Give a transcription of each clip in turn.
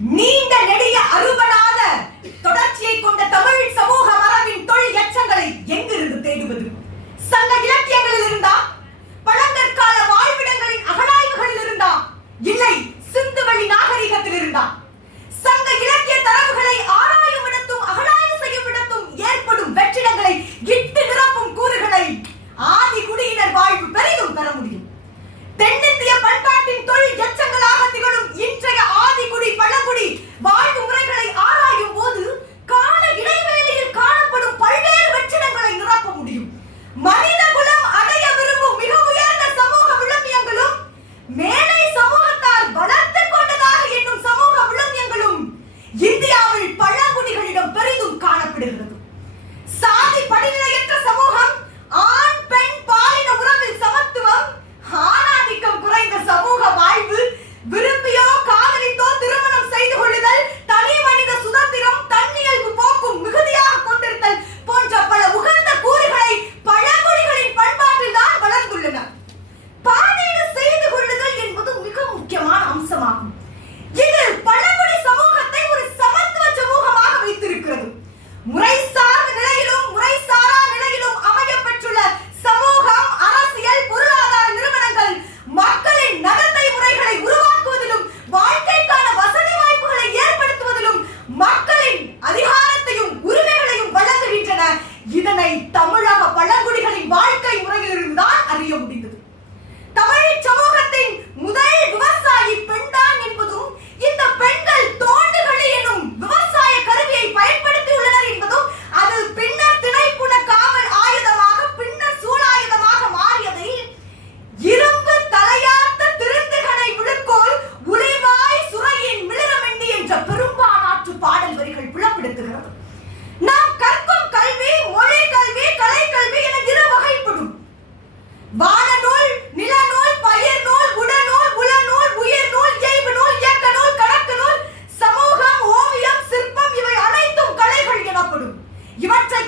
நீண்ட நெடிய அறுபடாத தொடர்ச்சியை கொண்ட தமிழ் சமூக மரபின் தொழில் எச்சங்களை எங்கிருந்து தேடுவது? சங்க இலக்கியங்களில் இருந்தா? பழங்கற்கால வாழ்விடங்களின் அகலாய்வுகளில் இருந்தா? இல்லை சிந்துவழி நாகரிகத்தில் இருந்தா?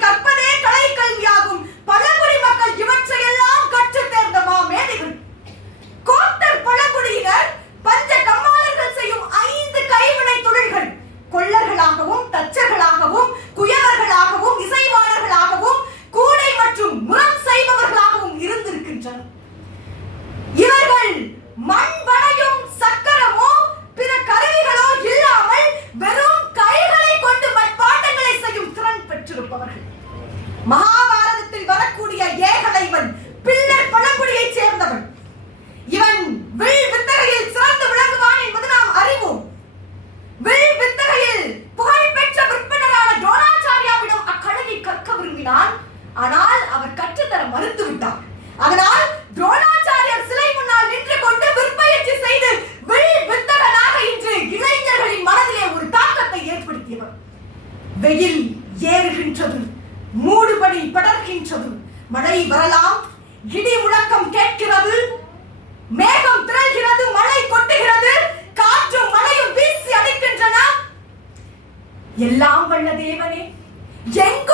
carpeta. அவர் கற்றுத்தர மறுத்து விட்டார் அதனால் துரோணாச்சாரியர் சிலை முன்னால் நின்று கொண்டு விற்பயிற்சி செய்து வித்தகனாக இன்று இளைஞர்களின் மனதிலே ஒரு தாக்கத்தை ஏற்படுத்தியவர். வெயில் ஏறுகின்றது மூடுபடி படர்கின்றது மழை வரலாம் இடி முழக்கம் கேட்கிறது மேகம் திரள்கிறது மழை கொட்டுகிறது காற்றும் மழையும் வீசி அடிக்கின்றன. எல்லாம் வல்ல தேவனே எங்கு